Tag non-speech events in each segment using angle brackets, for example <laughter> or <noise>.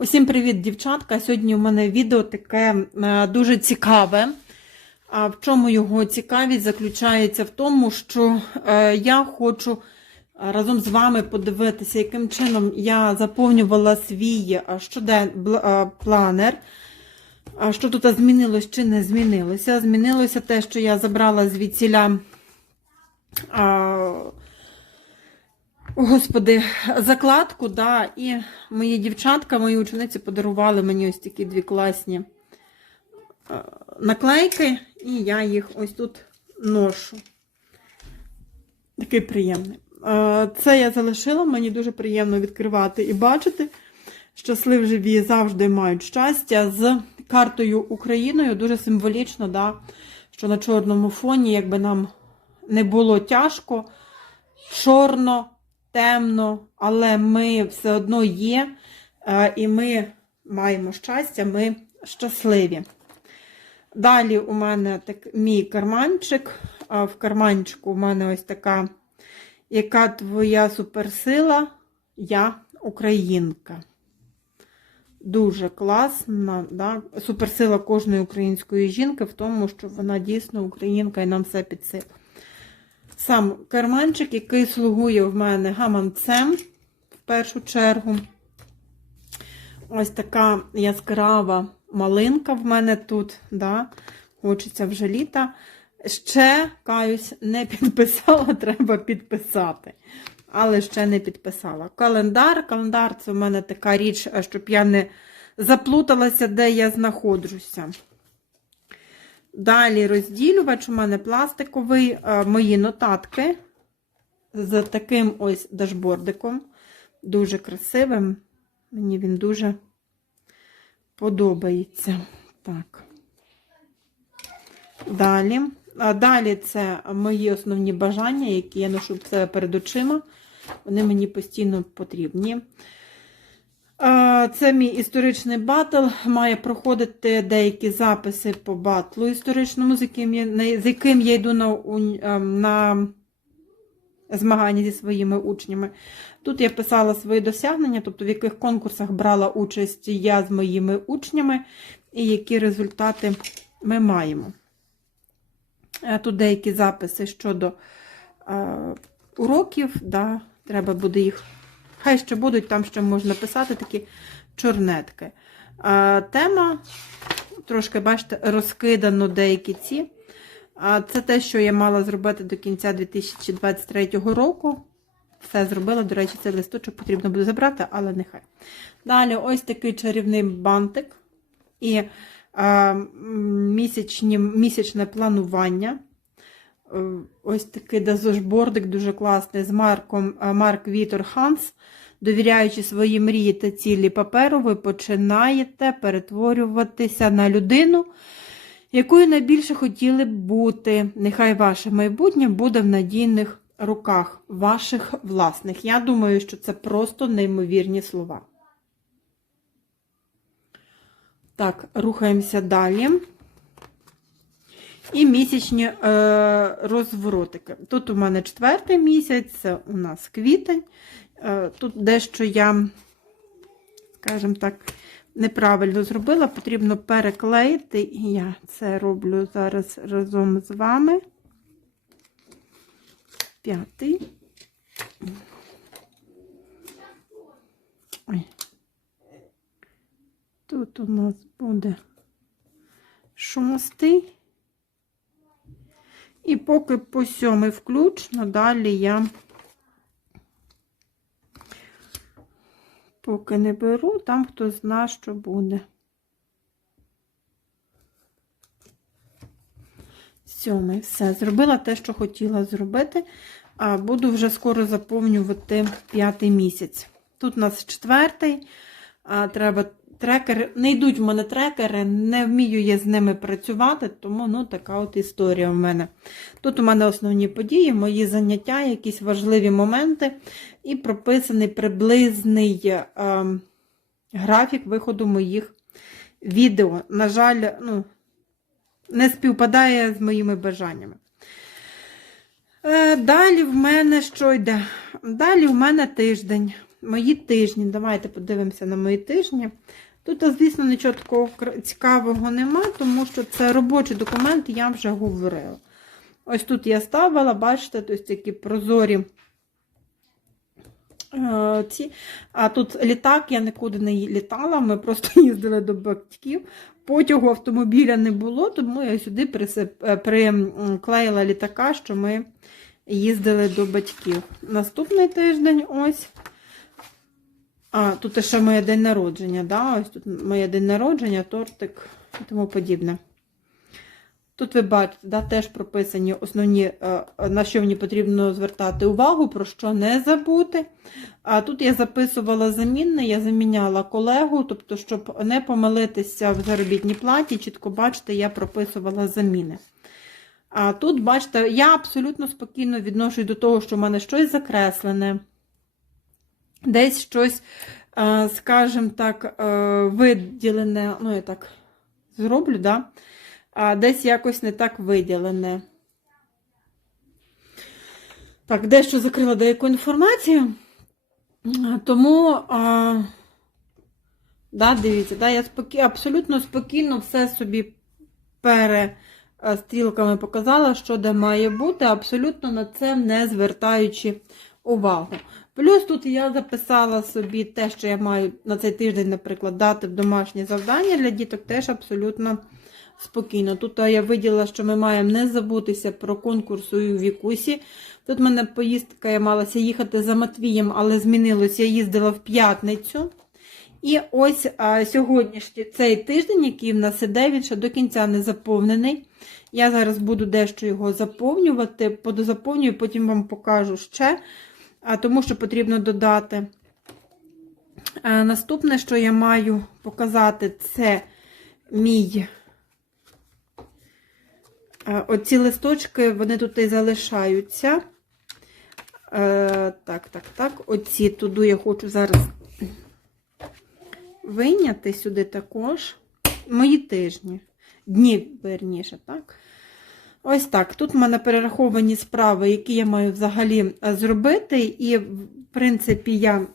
Усім привіт, дівчатка! Сьогодні у мене відео таке е, дуже цікаве. А в чому його цікавість заключається в тому, що е, я хочу е, разом з вами подивитися, яким чином я заповнювала свій щоден планер. Що тут змінилось чи не змінилося? Змінилося те, що я забрала звідсіля. Господи, закладку, да, і мої дівчатка, мої учениці подарували мені ось такі дві класні е, наклейки, і я їх ось тут ношу. Такий приємний. Е, Це я залишила, мені дуже приємно відкривати і бачити. Щасливі завжди мають щастя з картою Україною. Дуже символічно, да, що на чорному фоні, якби нам не було тяжко, чорно, темно, але ми все одно є, е, і ми маємо щастя, ми щасливі. Далі у мене так, мій карманчик. В карманчику у мене ось така, яка твоя суперсила? Я українка. Дуже класна, да? суперсила кожної української жінки в тому, що вона дійсно українка і нам все під. Сам карманчик, який слугує в мене гаманцем в першу чергу. Ось така яскрава малинка в мене тут. Да? Хочеться вже літа. Ще, каюсь, не підписала, <laughs> треба підписати. Але ще не підписала. Календар. Календар це в мене така річ, щоб я не заплуталася, де я знаходжуся. Далі розділювач у мене пластиковий, е, мої нотатки з таким ось дашбордиком. Дуже красивим. Мені він дуже подобається. Так. Далі. Далі це мої основні бажання, які я ношу себе перед очима. Вони мені постійно потрібні. Це мій історичний батл. Має проходити деякі записи по батлу історичному, з яким я, з яким я йду на, ем, на змагання зі своїми учнями. Тут я писала свої досягнення, тобто в яких конкурсах брала участь я з моїми учнями, і які результати ми маємо. Е, Тут деякі записи щодо е, уроків, да, треба буде їх. Хай ще будуть, там ще можна писати такі чорнетки. Е, тема, трошки, бачите, розкидано деякі ці. А Це те, що я мала зробити до кінця 2023 року. Все зробила, до речі, цей листочок потрібно буде забрати, але нехай. Далі ось такий чарівний бантик і м, місячні, місячне планування. Е, Ось такий дазошбордик дуже класний з марком е, Марк Вітор Ханс. Довіряючи свої мрії та цілі паперу, ви починаєте перетворюватися на людину, якою найбільше хотіли б бути. Нехай ваше майбутнє буде в надійних руках, ваших власних. Я думаю, що це просто неймовірні слова. Так, рухаємося далі. І місячні е, розворотики. Тут у мене четвертий місяць, це у нас квітень. Е, тут дещо я, скажімо так, неправильно зробила, потрібно переклеїти, і я це роблю зараз разом з вами. П'ятий. Тут у нас буде шостий. І поки по сьомий включно, далі я поки не беру, там хто зна, що буде. Сьомий, все, зробила те, що хотіла зробити. А буду вже скоро заповнювати п'ятий місяць. Тут у нас четвертий, а треба трекери. Не йдуть в мене трекери, не вмію я з ними працювати, тому ну, така от історія в мене. Тут у мене основні події, мої заняття, якісь важливі моменти, і прописаний приблизний е, графік виходу моїх відео. На жаль, ну, не співпадає з моїми бажаннями. Е, Далі в мене що йде? Далі в мене тиждень. Мої тижні. Давайте подивимося на мої тижні. Тут, звісно, нічого такого цікавого нема, тому що це робочий документ, я вже говорила. Ось тут я ставила, бачите, тобто такі прозорі е, ці. А тут літак, я нікуди не літала, ми просто <laughs> їздили до батьків. Потягу автомобіля не було, тому я сюди е, приклеїла літака, що ми їздили до батьків. Наступний тиждень ось. А, тут ще моє день народження, да? ось тут моє день народження, тортик і тому подібне. Тут ви бачите, да, теж прописані основні, е, на що мені потрібно звертати увагу, про що не забути. А тут я записувала замінне, я заміняла колегу, тобто, щоб не помилитися в заробітній платі, чітко бачите, я прописувала заміни. А тут, бачите, я абсолютно спокійно відношусь до того, що в мене щось закреслене, десь щось, е, скажімо так, е, виділене, ну, я так зроблю, да? а десь якось не так виділене. Так, дещо закрила деяку інформацію. Тому, а, да, дивіться, да, я спокі... абсолютно спокійно все собі пере стрілками показала, що де має бути, абсолютно на це не звертаючи увагу. Плюс тут я записала собі те, що я маю на цей тиждень, наприклад, дати домашнє завдання для діток, теж абсолютно спокійно. Тут я виділа, що ми маємо не забутися про конкурс у Вікусі. Тут в мене поїздка, я малася їхати за Матвієм, але змінилось, я їздила в п'ятницю. І ось а, сьогоднішній цей тиждень, який в нас іде, він ще до кінця не заповнений. Я зараз буду дещо його заповнювати, подозаповнюю, потім вам покажу ще, тому що потрібно додати. Наступне, що я маю показати, це мій. Оці листочки, вони тут і залишаються. Е, так, так, так. Оці туди я хочу зараз вийняти сюди також. Мої тижні. Дні, верніше, так? Ось так. Тут в мене перераховані справи, які я маю взагалі е, зробити. І, в принципі, я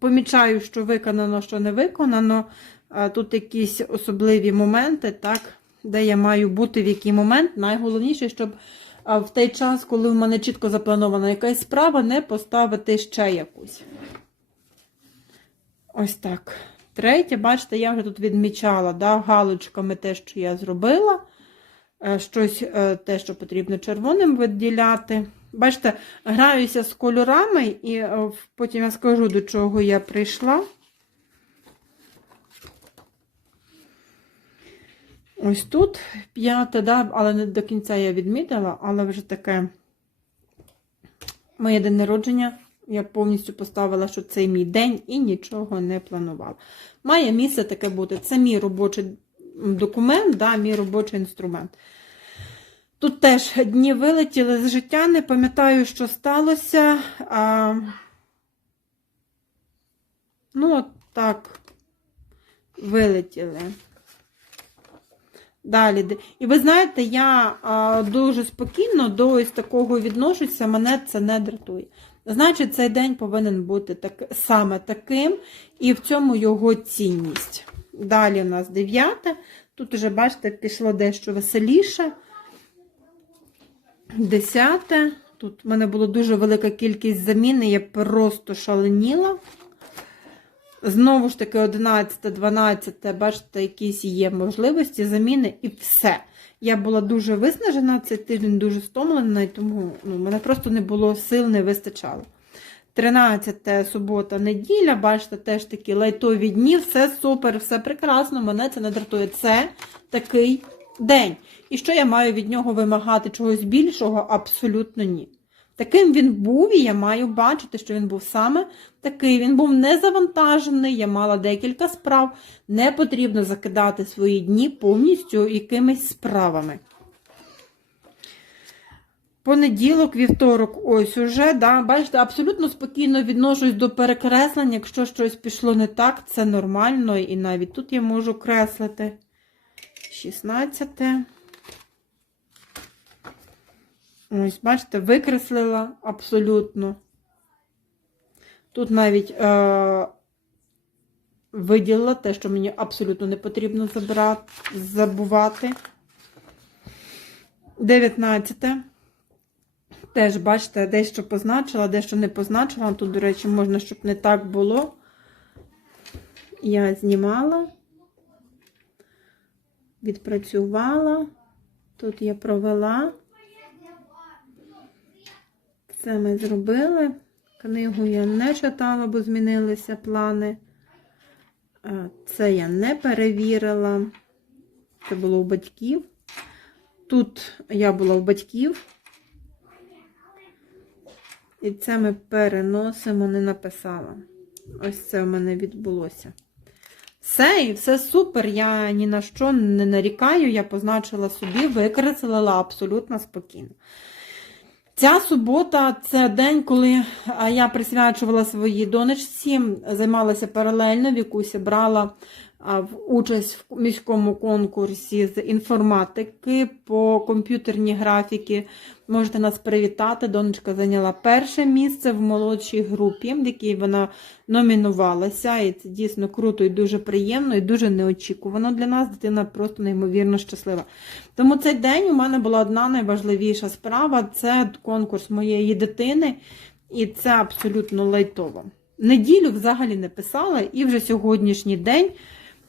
помічаю, що виконано, що не виконано. Е, Тут якісь особливі моменти, так, де я маю бути в який момент. Найголовніше, щоб в той час, коли в мене чітко запланована якась справа, не поставити ще якусь. Ось так. Третє, бачите, я вже тут відмічала да, галочками те, що я зробила. Е, Щось е, те, що потрібно червоним виділяти. Бачите, граюся з кольорами, і е, потім я скажу, до чого я прийшла. Ось тут п'яте, да, але не до кінця я відмітила, але вже таке моє день народження. Я повністю поставила, що це мій день і нічого не планувала. Має місце таке бути. Це мій робочий документ, да, мій робочий інструмент. Тут теж дні вилетіли з життя, не пам'ятаю, що сталося. А... Ну, от так, вилетіли. Далі. І ви знаєте, я а, дуже спокійно до ось такого відношуся, мене це не дратує. Значить, цей день повинен бути так, саме таким, і в цьому його цінність. Далі у нас дев'яте. Тут уже, бачите, пішло дещо веселіше. Десяте. Тут в мене була дуже велика кількість замін, і я просто шаленіла. Знову ж таки, 11, 12, бачите, якісь є можливості заміни і все. Я була дуже виснажена цей тиждень, дуже стомлена, і тому ну, мене просто не було сил, не вистачало. 13 субота, неділя, бачите, теж такі лайтові дні, все супер, все прекрасно, мене це не дратує. Це такий день. І що я маю від нього вимагати чогось більшого? Абсолютно ні. Таким він був, і я маю бачити, що він був саме такий. Він був не завантажений, я мала декілька справ. Не потрібно закидати свої дні повністю якимись справами. Понеділок, вівторок, ось уже, да, бачите, абсолютно спокійно відношусь до перекреслень. Якщо щось пішло не так, це нормально. І навіть тут я можу креслити. 16. Ось, бачите, викреслила абсолютно. Тут навіть е, виділила те, що мені абсолютно не потрібно забирати, забувати. 19. Теж, бачите, дещо позначила, дещо не позначила. Тут, до речі, можна, щоб не так було. Я знімала, відпрацювала. Тут я провела. Це ми зробили. Книгу я не читала, бо змінилися плани. Е, Це я не перевірила. Це було у батьків. Тут я була у батьків. І це ми переносимо, не написала. Ось це в мене відбулося. Все, і все супер. Я ні на що не нарікаю. Я позначила собі, викреслила абсолютно спокійно. Ця субота це день, коли я присвячувала своїй донечці, займалася паралельно, Вікуся брала а, в участь в міському конкурсі з інформатики по комп'ютерній графіки. Можете нас привітати. Донечка зайняла перше місце в молодшій групі, в якій вона номінувалася. І це дійсно круто і дуже приємно, і дуже неочікувано для нас. Дитина просто неймовірно щаслива. Тому цей день у мене була одна найважливіша справа це конкурс моєї дитини, і це абсолютно лайтово. Неділю взагалі не писала, і вже сьогоднішній день.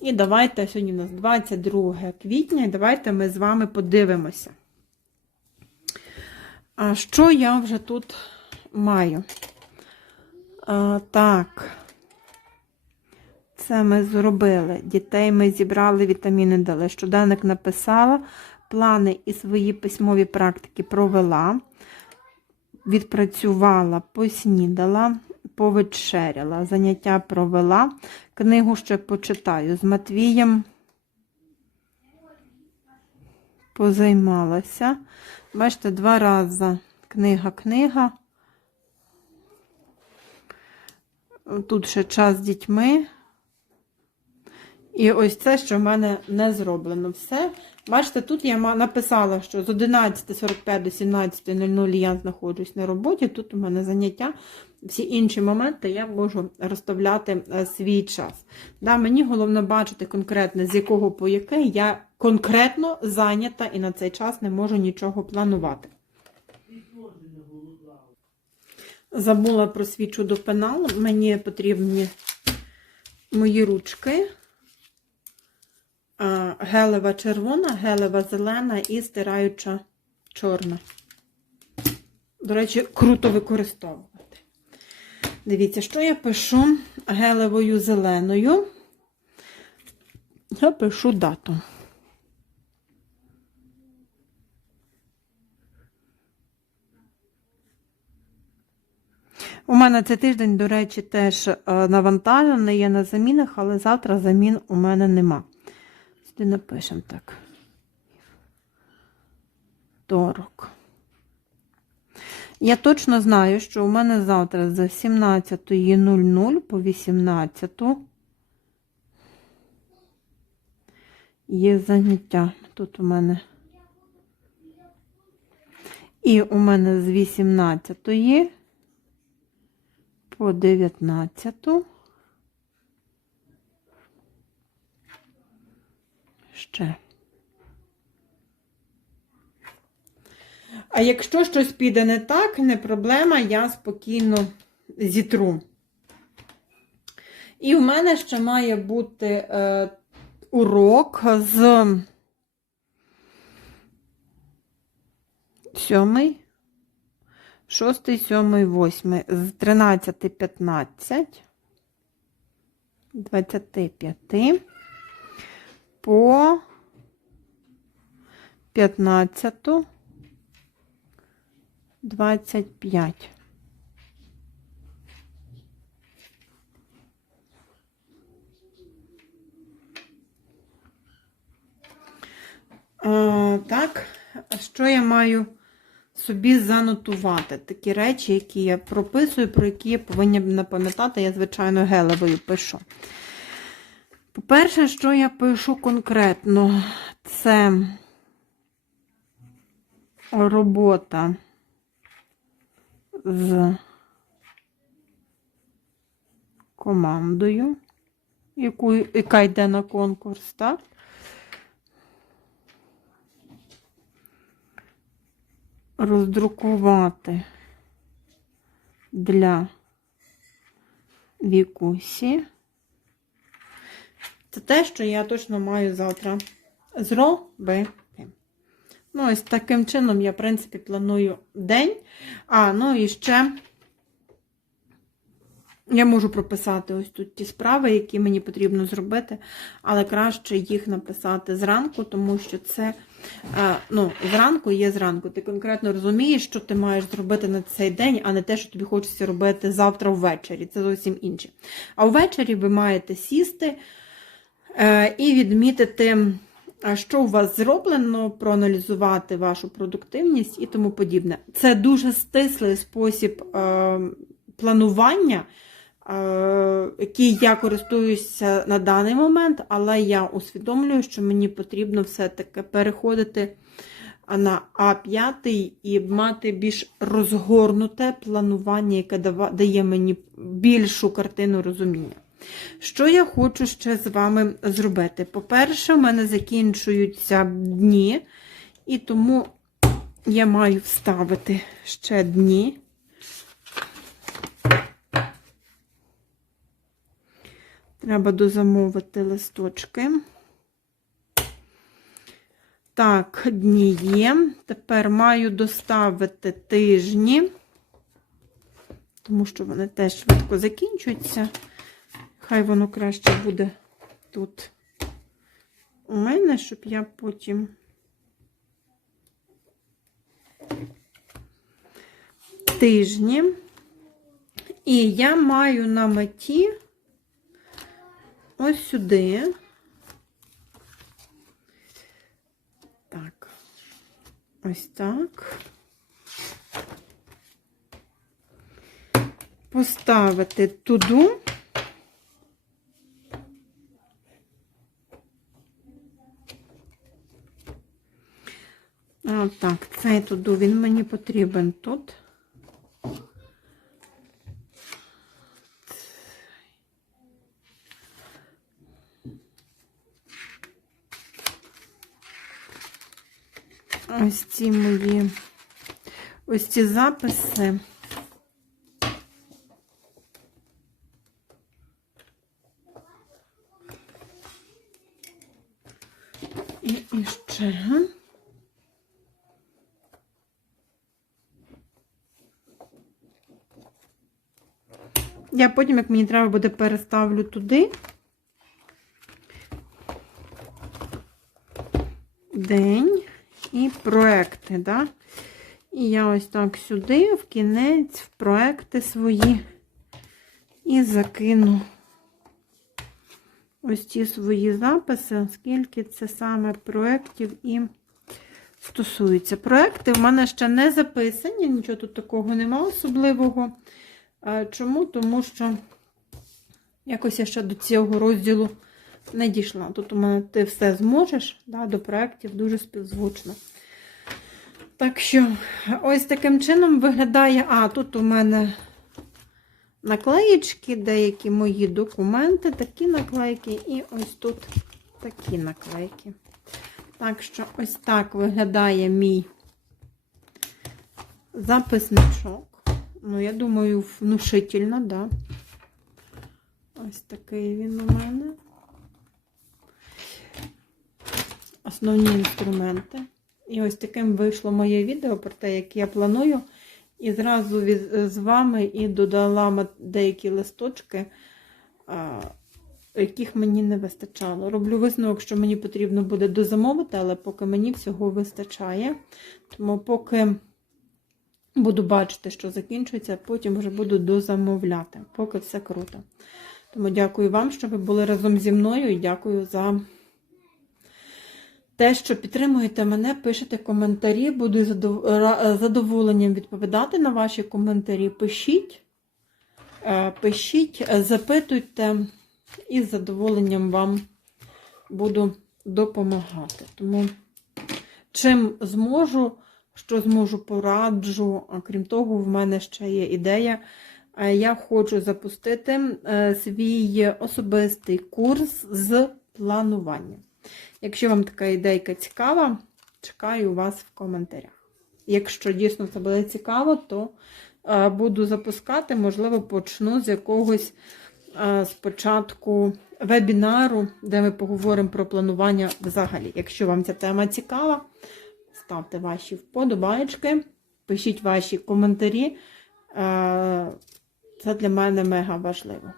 І давайте, сьогодні у нас 22 квітня, і давайте ми з вами подивимося. А що я вже тут маю? А, так. Це ми зробили. Дітей ми зібрали, вітаміни дали. Щоденник написала, плани і свої письмові практики провела, відпрацювала, поснідала, повечеряла, заняття провела, книгу ще почитаю. З Матвієм позаймалася. Бачите, два рази книга-книга. Тут ще час з дітьми. І ось це, що в мене не зроблено. Все. Бачите, тут я написала, що з 11.45 до 17.00 я знаходжусь на роботі. Тут у мене заняття. Всі інші моменти я можу розставляти е, свій час. Да, мені головне бачити конкретно, з якого по яке я конкретно зайнята і на цей час не можу нічого планувати. Забула про свій чудо-пенал. Мені потрібні мої ручки. Гелева червона, гелева зелена і стираюча чорна. До речі, круто використовувати. Дивіться, що я пишу гелевою зеленою. Я пишу дату. У мене цей тиждень, до речі, теж е, навантажений, є на замінах, але завтра замін у мене нема. Сюди напишемо так. Второк. Я точно знаю, що у мене завтра з 17.00 по 18 є заняття. Тут у мене. І у мене з 18 по 19 ще. А якщо щось піде не так, не проблема, я спокійно зітру. І в мене ще має бути е, урок з 7, 6, 7, 8, з 13.15, 25 по 15. 25. А, так, що я маю собі занотувати? Такі речі, які я прописую, про які я повинна пам'ятати, я, звичайно, гелевою пишу. По-перше, що я пишу конкретно, це робота з командою, яку, яка йде на конкурс, так? Роздрукувати для Вікусі. Це те, що я точно маю завтра зробити. Ну, ось таким чином я, в принципі, планую день. А, ну і ще я можу прописати ось тут ті справи, які мені потрібно зробити, але краще їх написати зранку, тому що це, е, ну, зранку є зранку. Ти конкретно розумієш, що ти маєш зробити на цей день, а не те, що тобі хочеться робити завтра ввечері. Це зовсім інше. А ввечері ви маєте сісти е, і відмітити. А Що у вас зроблено, проаналізувати вашу продуктивність і тому подібне. Це дуже стислий спосіб е, планування, е, який я користуюся на даний момент, але я усвідомлюю, що мені потрібно все-таки переходити на А5 і мати більш розгорнуте планування, яке дає мені більшу картину розуміння. Що я хочу ще з вами зробити? По-перше, в мене закінчуються дні, і тому я маю вставити ще дні. Треба дозамовити листочки. Так, дні є. Тепер маю доставити тижні, тому що вони теж швидко закінчуються. Хай воно краще буде тут у мене, щоб я потім. Тижні. І я маю на меті ось сюди. Так, ось так. Поставити туду. А, так, цей туду він мені потрібен тут. Ось ці мої ось ці записи. І, і ще. Я потім, як мені треба буде, переставлю туди. День і проекти, да? І я ось так сюди, в кінець, в проекти свої, і закину ось ці свої записи, оскільки це саме проєктів і стосується. Проекти в мене ще не записані, нічого тут такого нема особливого. Чому? Тому що якось я ще до цього розділу не дійшла. Тут у мене ти все зможеш, да, до проєктів дуже співзвучно. Так що, ось таким чином виглядає. А, тут у мене наклеєчки, деякі мої документи, такі наклейки, і ось тут такі наклейки. Так що, ось так виглядає мій записничок. Ну, я думаю, внушительно, да. Ось такий він у мене. Основні інструменти. І ось таким вийшло моє відео про те, як я планую. І зразу з вами і додала деякі листочки, яких мені не вистачало. Роблю висновок, що мені потрібно буде дозамовити, але поки мені всього вистачає. Тому поки буду бачити, що закінчується, потім вже буду дозамовляти, поки все круто. Тому дякую вам, що ви були разом зі мною, і дякую за те, що підтримуєте мене, пишете коментарі. Буду з задоволенням відповідати на ваші коментарі. Пишіть, е, пишіть, запитуйте, і з задоволенням вам буду допомагати. Тому чим зможу, що зможу, пораджу. Крім того, в мене ще є ідея е, я хочу запустити е, свій особистий курс з планування. Якщо вам така ідейка цікава, чекаю вас в коментарях. Якщо дійсно це буде цікаво, то е, буду запускати, можливо, почну з якогось спочатку вебінару, де ми поговоримо про планування взагалі. Якщо вам ця тема цікава, ставте ваші вподобаєчки, пишіть ваші коментарі. Е, Це для мене мега важливо.